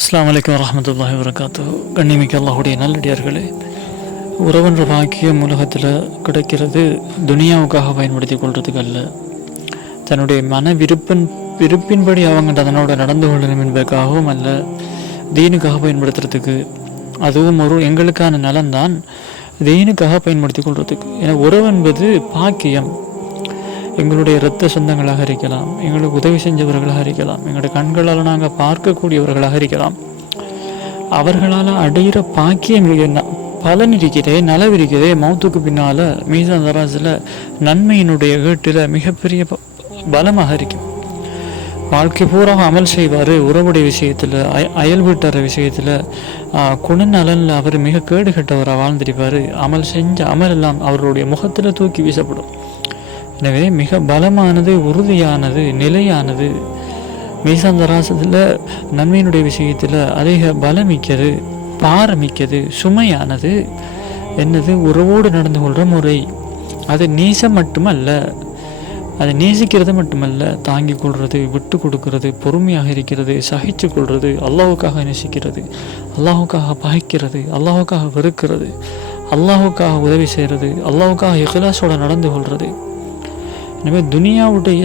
அஸ்லாம் வலைக்கம் வரமத்துல்லாஹி வரகாத்து கண்ணிமிக்க அல்லாஹுடைய நல்லடியார்களே உறவென்ற பாக்கியம் உலகத்தில் கிடைக்கிறது துனியாவுக்காக பயன்படுத்தி கொள்றதுக்கு அல்ல. தன்னுடைய மன விருப்பின் விருப்பின்படி அவங்க அதனோட நடந்து கொள்ளணும் என்பதற்காகவும் அல்ல தீனுக்காக பயன்படுத்துறதுக்கு. அதுவும் ஒரு எங்களுக்கான நலன்தான் தீனுக்காக பயன்படுத்தி கொள்றதுக்கு. ஏன்னா உறவு என்பது பாக்கியம். எங்களுடைய இரத்த சொந்தங்களாக இருக்கலாம் எங்களுக்கு உதவி செஞ்சவர்களாக இருக்கலாம் எங்களுடைய கண்களால் நாங்கள் பார்க்கக்கூடியவர்களாக இருக்கலாம். அவர்களால் அடையிற பாக்கியம் என்ன? பலன் இருக்கிறதே நலவு இருக்கிறதே மௌத்துக்கு பின்னால் மீசான் தராசில் நன்மையினுடைய வீட்டில் மிகப்பெரிய ப- பலமாக இருக்கும். வாழ்க்கை பூரா அமல் செய்வார் உறவுடைய விஷயத்தில் அய அயல் வீட்டார விஷயத்தில் குணநலனில் அவர் மிக கேடு கெட்டவராக வாழ்ந்திருப்பார். அமல் செஞ்ச அமல் எல்லாம் அவருடைய முகத்தில் தூக்கி வீசப்படும். எனவே மிக பலமானது உறுதியானது நிலையானது. மீசாந்தராசத்தில் நன்மையினுடைய விஷயத்தில் அதிக பலமிக்கது பாரமிக்கது சுமையானது என்னது? உறவோடு நடந்து கொள்கிற முறை. அது நேசம் மட்டுமல்ல அதை நேசிக்கிறது மட்டுமல்ல தாங்கிக் கொள்வது விட்டு கொடுக்கிறது பொறுமையாக இருக்கிறது சகித்து கொள்வது அல்லாஹுக்காக நேசிக்கிறது அல்லாஹுக்காக பகைக்கிறது அல்லாஹுக்காக வெறுக்கிறது அல்லாஹுக்காக உதவி செய்கிறது அல்லாஹுக்காக இகலாசோட நடந்து கொள்வது எனவே துனியாவுடைய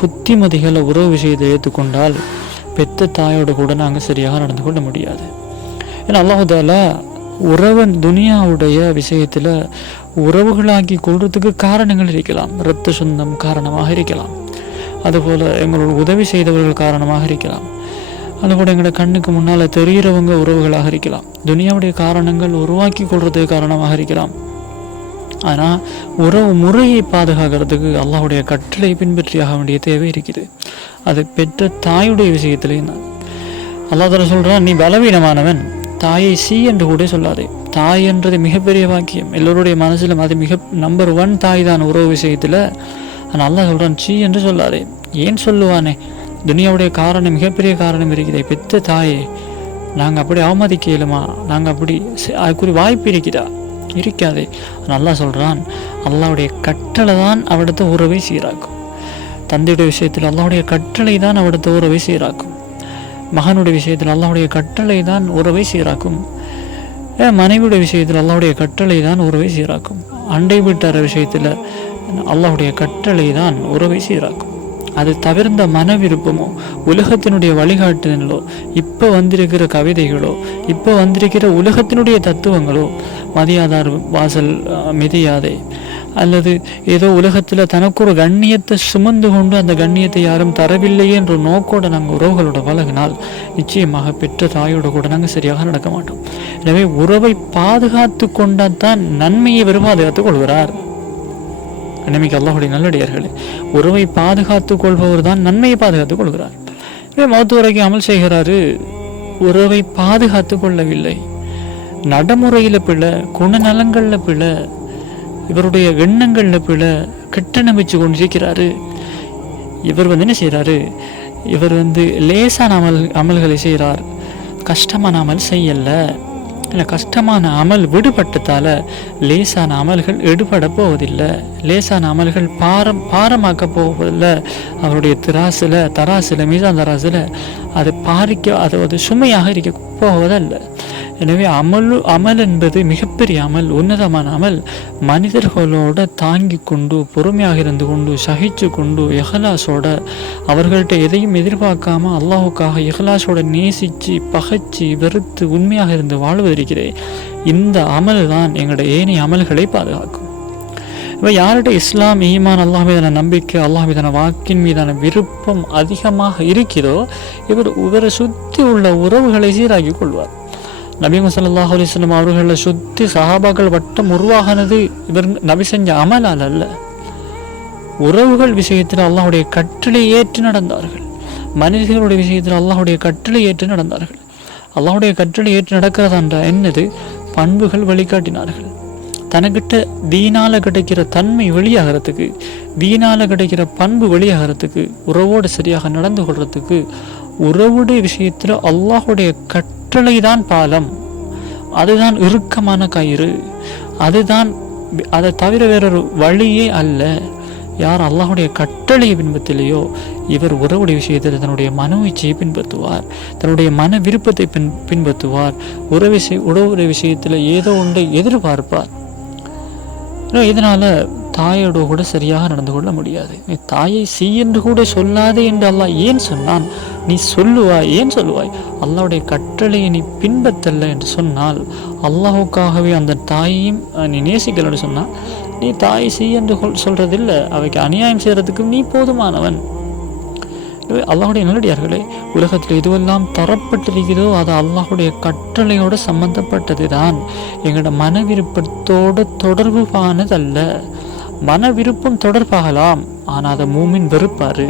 புத்திமதிகளை உறவு விஷயத்தை ஏற்றுக்கொண்டால் பெத்த தாயோட கூட நாங்கள் சரியாக நடந்து கொள்ள முடியாது. ஏன்னா அல்லாஹாலா உறவன் துனியாவுடைய விஷயத்தில் உறவுகளாக்கி கொள்றதுக்கு காரணங்கள் இருக்கலாம். இரத்த சொந்தம் காரணமாக இருக்கலாம். அதுபோல் எங்களோட உதவி செய்தவர்கள் காரணமாக இருக்கலாம். அதுபோல் எங்களோட கண்ணுக்கு முன்னால் தெரிகிறவங்க உறவுகளாக இருக்கலாம். துனியாவுடைய காரணங்கள் உருவாக்கி கொள்றதுக்கு காரணமாக இருக்கலாம். ஆனால் உறவு முறையை பாதுகாக்கிறதுக்கு அல்லாஹ்வுடைய கட்டளை பின்பற்றியாக வேண்டிய தேவை இருக்குது. அது பெற்ற தாயுடைய விஷயத்திலேயும் தான் அல்லாஹ் தர சொல்கிறான் நீ பலவீனமானவன் தாயை சி என்று கூட சொல்லாதே. தாய் என்றது மிகப்பெரிய வாக்கியம். எல்லோருடைய மனசிலும் அது மிக நம்பர் ஒன் தாய் தான் உறவு விஷயத்தில். ஆனால் அல்லாஹ் சொல்கிறான் சி என்று சொல்லாதே. ஏன் சொல்லுவானே? துனியாவுடைய காரணம் மிகப்பெரிய காரணம் இருக்குது. பெத்த தாயே நாங்கள் அப்படி அவமதிக்க இயலுமா நாங்கள் அப்படி அதுக்குரிய வாய்ப்பு இருக்குதா? இருக்காதே. நல்லா சொல்கிறான் அல்லாவுடைய கட்டளை தான் அவடத்த உறவை சீராக்கும். தந்தையுடைய விஷயத்தில் அல்லாவுடைய கட்டளை தான் அவடத்த உறவை சீராக்கும். மகனுடைய விஷயத்தில் அல்லாவுடைய கட்டளை தான் உறவை சீராக்கும். ஏன் மனைவியுடைய விஷயத்தில் அல்லாவுடைய கட்டளை தான் உறவை சீராக்கும். அண்டை வீட்டார விஷயத்தில் அல்லாவுடைய கட்டளை தான் உறவை சீராக்கும். அது தவிர்ந்த மன விருப்பமோ உலகத்தினுடைய வழிகாட்டுதலோ இப்போ வந்திருக்கிற கவிதைகளோ இப்போ வந்திருக்கிற உலகத்தினுடைய தத்துவங்களோ மதியாதார் வாசல் மிதியாதே. அல்லது ஏதோ உலகத்தில் தனக்கு ஒரு கண்ணியத்தை சுமந்து கொண்டு அந்த கண்ணியத்தை யாரும் தரவில்லையே என்ற நோக்கோட நாங்கள் உறவுகளோட பழகினால் நிச்சயமாக பெற்ற தாயோட கூட நாங்கள் சரியாக நடக்க மாட்டோம். எனவே உறவை பாதுகாத்து கொண்டால் தான் நன்மையை வெறும் பாதுகாத்துக் கொள்கிறார். அன்னைக்கு அல்லாஹுடைய நல்லடியார்களே உறவை பாதுகாத்துக் கொள்பவர் தான் நன்மையை பாதுகாத்துக் கொள்கிறார். மருத்துவரைக்கு வரைக்கும் அமல் செய்கிறாரு உறவை பாதுகாத்துக் கொள்ளவில்லை. நடைமுறையில் பிழை குணநலங்களில் பிழை இவருடைய எண்ணங்களில் பிழை கெட்ட நம்பிச்சு கொண்டிருக்கிறாரு. இவர் வந்து என்ன செய்கிறாரு இவர் வந்து லேசான அமல் அமல்களை செய்கிறார் கஷ்டமான அமல் செய்யலை. இல்லை கஷ்டமான அமல் விடுபட்டதால் லேசான அமல்கள் எடுபட போவதில்லை. லேசான அமல்கள் பாரம் பாரமாக்க போவதில்லை. அவருடைய திராசில் தராசில் மீசான் தராசில் அது பாரிக்க அது ஒரு சுமையாக இருக்க போவதல்ல. எனவே அமல் அமல் என்பது மிகப்பெரிய அமல் உன்னதமான அமல். மனிதர்களோட தாங்கி கொண்டு பொறுமையாக இருந்து கொண்டு சகிச்சு கொண்டு எஹலாஸோட அவர்கள்ட்ட எதையும் எதிர்பார்க்காம அல்லாஹுக்காக எஹலாஸோட நேசித்து பகைச்சு வெறுத்து உண்மையாக இருந்து வாழ்வதற்கிறே இந்த அமல் தான் எங்களோட ஏனைய அமல்களை பாதுகாக்கும். இப்போ யார்கிட்ட இஸ்லாம் ஈமான் அல்லாஹ் மீதான நம்பிக்கை அல்லாஹ் மீதான வாக்கின் மீதான விருப்பம் அதிகமாக இருக்கிறதோ இவர் இவரை சுற்றி உள்ள உறவுகளை சீராக்கி கொள்வார். நபிங்க சல்லாஹ் அலைஹி அவர்களை சுற்றி சஹாபாக்கள் வட்டம் உருவாகினது இவர் நபி செஞ்ச அமலால் அல்ல. உறவுகள் விஷயத்தில் அல்லாஹுடைய கட்டளை ஏற்று நடந்தார்கள். மனிதர்களுடைய விஷயத்தில் அல்லாஹுடைய கட்டளை ஏற்று நடந்தார்கள். அல்லாஹுடைய கட்டளை ஏற்று நடக்கிறதான்ற என்னது? பண்புகள் வழிகாட்டினார்கள். தனக்கிட்ட தீனால கிடைக்கிற தன்மை வெளியாகிறதுக்கு தீனால கிடைக்கிற பண்பு வெளியாகிறதுக்கு உறவோடு சரியாக நடந்து கொள்றதுக்கு உறவுடைய விஷயத்தில் அல்லாஹுடைய கட்டளை தான் பாலம். அதுதான் இறுக்கமான கயிறு. அதுதான் அதை தவிர வேறொரு வழியே அல்ல. யார் அல்லாஹுடைய கட்டளையை பின்பற்றிலையோ இவர் உறவுடைய விஷயத்தில் தன்னுடைய மன இச்சையை பின்பற்றுவார். தன்னுடைய மன விருப்பத்தை பின் பின்பற்றுவார். உறவு உறவுடைய விஷயத்தில் ஏதோ ஒன்றை எதிர்பார்ப்பார். இதனால தாயோட கூட சரியாக நடந்து கொள்ள முடியாது. நீ தாயை சீ என்று கூட சொல்லாதே என்று அல்லாஹ் ஏன் சொன்னான்? நீ சொல்லுவாய் ஏன் சொல்லுவாய்? அல்லாவுடைய கற்றலையை நீ பின்பற்றல என்று சொன்னால் அல்லாஹுக்காகவே அந்த தாயையும் நீ நேசிக்கலன்னு சொன்னால் நீ தாய் சி என்று கொல்- சொல்றதில்லை. அவைக்கு அநியாயம் செய்யறதுக்கு நீ போதுமானவன். அல்லாஹுடைய நல்லடியார்களே உலகத்தில் எதுவெல்லாம் தரப்பட்டிருக்கிறதோ அது அல்லாஹுடைய கட்டளையோடு சம்பந்தப்பட்டது தான் எங்களோட மன விருப்பத்தோட தொடர்புபானதல்ல மன விருப்பம் தொடர்பாகலாம் ஆனால் அதை மூமின் வெறுப்பாரு.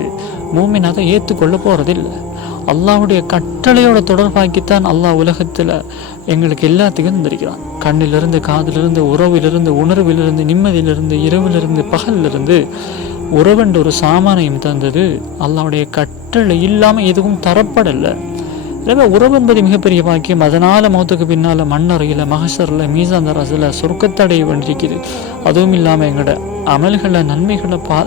மூமின் அதை ஏற்றுக்கொள்ள போறதில்லை. அல்லாவுடைய கட்டளையோட தொடர்பாக்கித்தான் அல்லாஹ் உலகத்தில் எங்களுக்கு எல்லாத்துக்கும் தந்திருக்கிறான். கண்ணிலிருந்து காதிலிருந்து உறவிலிருந்து உணர்விலிருந்து நிம்மதியிலிருந்து இரவிலிருந்து பகலிலிருந்து உறவென்ற ஒரு சாமானியம் தந்தது. அல்லாவுடைய கட்டளை இல்லாமல் எதுவும் தரப்படலை. எனவே உறவு என்பது மிகப்பெரிய பாக்கியம். அதனால் மௌத்துக்கு பின்னால் மண்ணறையில் மகசரில் மீசாந்தரசில் சொர்க்கத்தடைய வேண்டியிருக்குது அதுவும் இல்லாமல் எங்களோட அமல்களை நன்மைகளை பா